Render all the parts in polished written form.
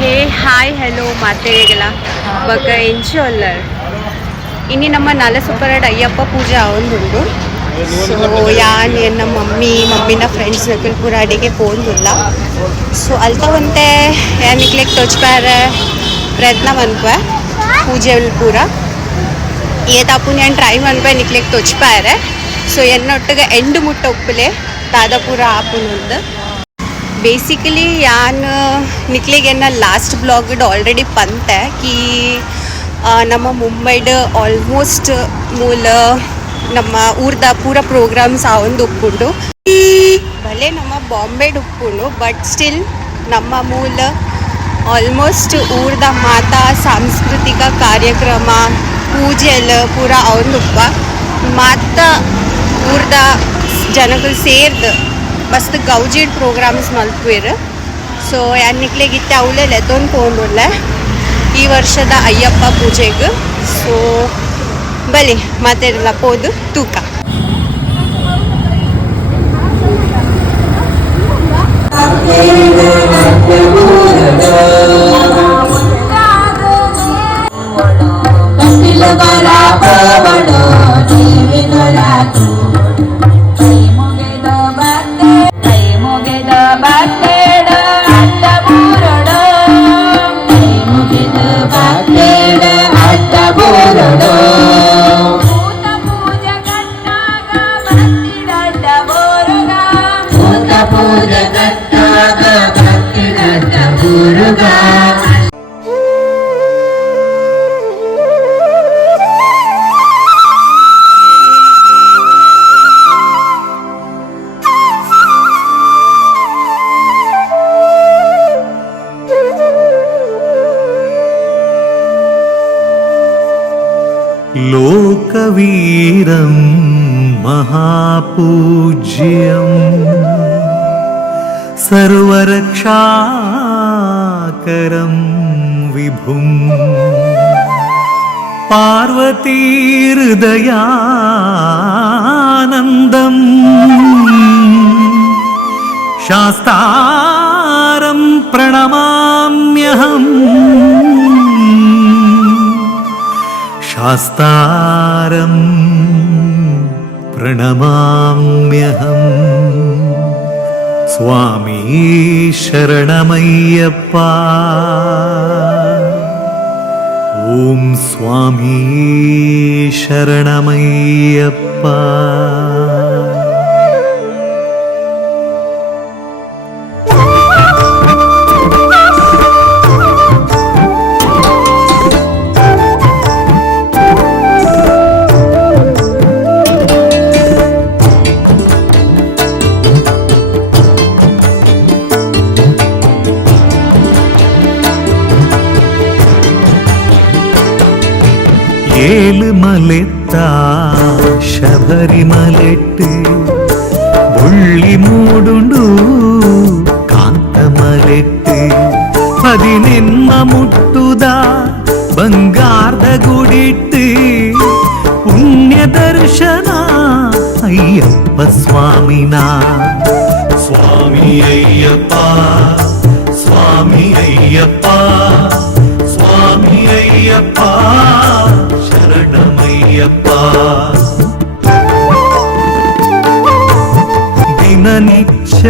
ಹೇ hi hello ಮಾತೆಗೆಲ್ಲ ಬಕ ಎಂಚೊಲ್ಲರ್ ಇನ್ನಿ ನಮ್ಮ ನಾಲೆ ಸೂಪರ್ ಅಯ್ಯಪ್ಪ ಪೂಜೆ ಅವೊಂದುಂಡು. ಸೊ ಯಾನ್ ನಮ್ಮ ಮಮ್ಮಿನ ಫ್ರೆಂಡ್ಸ್ ನಕಲ್ ಪೂರ ಅಡಿಗೆ ಪೋಂದುಲ್ಲ. ಸೊ ಅಲ್ತವಂತೆ ಯಾನ್ ನಿಕ್ಲೆಗ್ ತೊಚ್ಪಾರ ಪ್ರಯತ್ನ ಮನ್ಪೆ ಪೂಜೆ ಪೂರ ಏತಾಪುನ್ ಯಾನ್ ಟ್ರೈ ಮನ್ಪೆ ನಿಕ್ಲೆಗ್ ತೊಚ್ಪಾರೆ. ಸೊ ಎನ್ನೊಟ್ಟಿಗೆ ಎಂಡು ಮುಟ್ಟ ಉಪ್ಪಲೆ ದಾದಾಪುರ ಆಪುನುಂದು ಬೇಸಿಕಲಿ ಯಾನ್ ನಿಕ್ಲಿಗೆನ್ನ ಲಾಸ್ಟ್ ಬ್ಲಾಗ್ಡ್ ಆಲ್ರೆಡಿ ಪಂತೆ ಕಿ ನಮ್ಮ ಮುಂಬೈಡ್ ಆಲ್ಮೋಸ್ಟ್ ಮೂಲ ನಮ್ಮ ಊರ್ದ ಪೂರ ಪ್ರೋಗ್ರಾಮ್ಸ್ ಅವೊಂದು ಉಪ್ಪುಂಡು. ಭಲೆ ನಮ್ಮ ಬಾಂಬೆಡ್ ಉಪ್ಪುಂಡು ಬಟ್ ಸ್ಟಿಲ್ ನಮ್ಮ ಮೂಲ ಆಲ್ಮೋಸ್ಟ್ ಊರ್ದ ಮಾತಾ ಸಾಂಸ್ಕೃತಿಕ ಕಾರ್ಯಕ್ರಮ ಪೂಜೆಲ್ ಪೂರ ಅವೊಂದು ಉಪ್ಪ ಮಾತ ಊರ್ದ ಜನಗಳು ಸೇರ್ದು ಮಸ್ತ್ ಗೌಜಿಡ್ ಪ್ರೋಗ್ರಾಮ್ಸ್ ಮಲ್ಪುವೆರ್. ಸೊ ಯಾನ್ ನಿಕ್ಲೆಗಿತ್ತೆ ಅವಳೆ ಲೆತೊಂದು ತೊಗೊಂಡುಲ್ಲ ಈ ವರ್ಷದ ಅಯ್ಯಪ್ಪ ಪೂಜೆಗೆ. ಸೊ ಬಲಿ ಮಾತೆಲ್ಲ ಪೋದು ತೂಕ लोकवीरं महापूज्यं सर्वरक्षाकरं विभुं पार्वतीहृदयानन्दं शास्तारं प्रणमाम्यहम् शास्तारं प्रणमाम्यहम् स्वामी शरणमय्यप्पा ॐ स्वामी शरणमय्यप्पा. ഏലുമലെത്ത ശബരിമലെട്ട് ബുള്ളി മൂടുണ്ടു കാന്തമലെട്ട് പതിനെന്ന മുട്ടുത ಬಂಗಾರದ ಗುಡಿಟ್ಟು ಪುಣ್ಯ ದರ್ಶನ ಅಯ್ಯಪ್ಪ ಸ್ವಾಮಿನ ಸ್ವಾಮಿ ಅಯ್ಯಪ್ಪ ಸ್ವಾಮಿ ಅಯ್ಯಪ್ಪ ಸ್ವಾಮಿ ಅಯ್ಯಪ್ಪ ಶರಣಮಯ್ಯಪ್ಪ.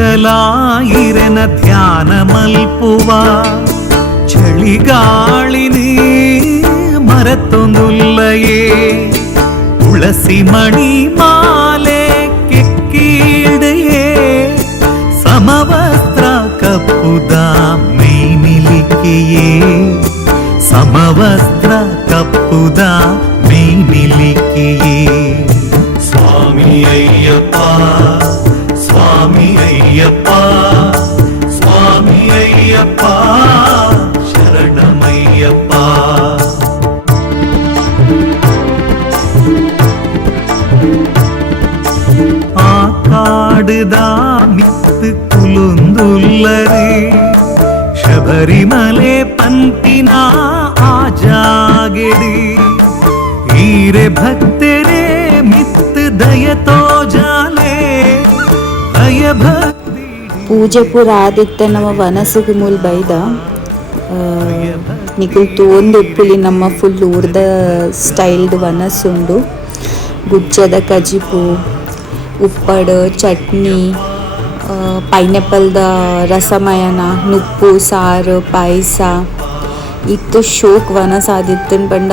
ದಿನನಿಚ್ಚಲಾಯಿರೆನ ಧ್ಯಾನ ಮಲ್ಪುವ ಚಳಿಗಾಳಿನಿ ಮರತೊಂದುಲ್ಲಯೇ ತುಳಸಿ ಮಣಿ ಮಾಲೆ ಕೆಕ್ಕೀಡೆಯೇ ಸಮವಸ್ತ್ರ ಕಪ್ಪುದ ಮೈನಿಲಿಕೆಯೇ ಸಮವಸ್ತ್ರ ಕಪ್ಪುದ ಮೈನಿಲಿಕೆಯೇ. ಸ್ವಾಮಿ ಅಯ್ಯಪ್ಪ ಸ್ವಾಮಿ ಅಯ್ಯಪ್ಪ ಸ್ವಾಮಿ ಅಯ್ಯಪ್ಪ ಶರಣಮಯ್ಯಪ್ಪ. ಆ ಕಾಡುದ ಮಿತ್ತು ಕುಲುಂದುಲ್ಲರೇ ಶಬರಿಮಲೆ ಪಂತಿನ ಆಜಾಗೆಡಿ ಈರೆ ಭಕ್ತರೇ ಮಿತ್ ದಯತೋ ಜಾಲೆ ಭಯ ಭಕ್ತಿ. ಪೂಜೆ ಪೂರ ಆದಿತ್ತ ನಮ್ಮ ವನಸಿಗೆ ಮೂಲ್ ಬೈದ ನಿಖಿಲ್ ತೋಂದು ಉಪ್ಪುಲಿ ನಮ್ಮ ಫುಲ್ ಊರ್ದ ಸ್ಟೈಲ್ದು ವನಸುಂಡು ಗುಜ್ಜದ ಕಜಿಪು ಉಪ್ಪಡು ಚಟ್ನಿ ಪೈನಾಪಲ್ದ ರಸಮಯನ ನುಪ್ಪು ಸಾರು ಪಾಯಸ ಇತ್ತು ಶೋಕ್ ವನಸ್ ಆದಿತ್ತನ್ ಪಂಡ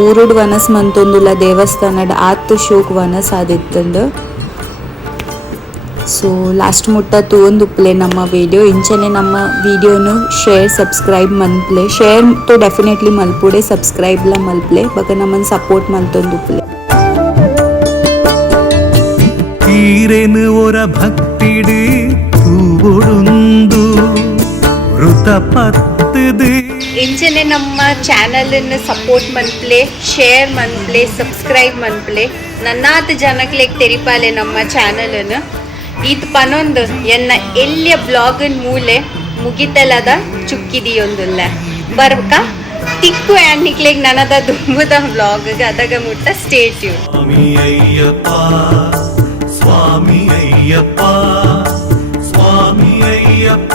ಊರುಡ್ ವನಸ್ ಮಂತೊಂದುಲ್ಲ ದೇವಸ್ಥಾನಡ್ ಆತ್ ಶೋಕ್ ವನಸ್ ಆದಿತ್ತಂದು ಸೊ ಲಾಸ್ಟ್ ಮುಟ್ಟ ತೋಂದು ಉಪ್ಲೆ ನಮ್ಮ ವಿಡಿಯೋ ಇಂಚನೆ ನಮ್ಮ ವಿಡಿಯೋನು ಶೇರ್ ಸಬ್ಸ್ಕ್ರೈಬ್ ಮಲ್ಪ್ಲೆ ಶೇರ್ ತೋ ಡೆಫಿನೆಟ್ಲಿ ಮಲ್ಪುಡೆ ಸಬ್ಸ್ಕ್ರೈಬ್ಲ ಮಲ್ಪ್ಲೆ ಬಕ ನಮ್ಮನ್ನು ಸಪೋರ್ಟ್ ಮಲ್ತೊಂದು ಉಪ್ಲೆ ഈരന് ഒര ഭക്തിട് തൂവൊടുന്തു വൃതപത്തത് ಇಂಚನೆ ನಮ್ಮ ಚಾನಲನ್ನು ಸಪೋರ್ಟ್ ಮನ್ಪ್ಲೆ ಶೇರ್ ಮನ್ಪ್ಲೆ ಸಬ್ಸ್ಕ್ರೈಬ್ ಮನ್ಪ್ಲೆ ನನ್ನಾತ್ ಜನಕ್ಲೆಗ್ ತೆರಿಪಾಲೆ ನಮ್ಮ ಚಾನಲನ್ನು ಈತ್ ಪನೊಂದು ಎನ್ನ ಎಲ್ಲಿಯ ಬ್ಲಾಗನ್ ಮೂಲೆ ಮುಗಿತಲದ ಚುಕ್ಕಿದಿಯೊಂದುಲ್ಲ ಬರ್ಕ ತಿಕ್ಕು ಆ್ಯನ್ನಿಕ್ಲೆಗ್ ನನದ ದುಂಬುದ ಬ್ಲಾಗ್ ಅದಾಗ ಮುಟ್ಟ ಸ್ಟೇಟ್ಯೂ സ്വാമി അയ്യപ്പ സ്വാമി അയ്യപ്പ സ്വാമി അയ്യപ്പ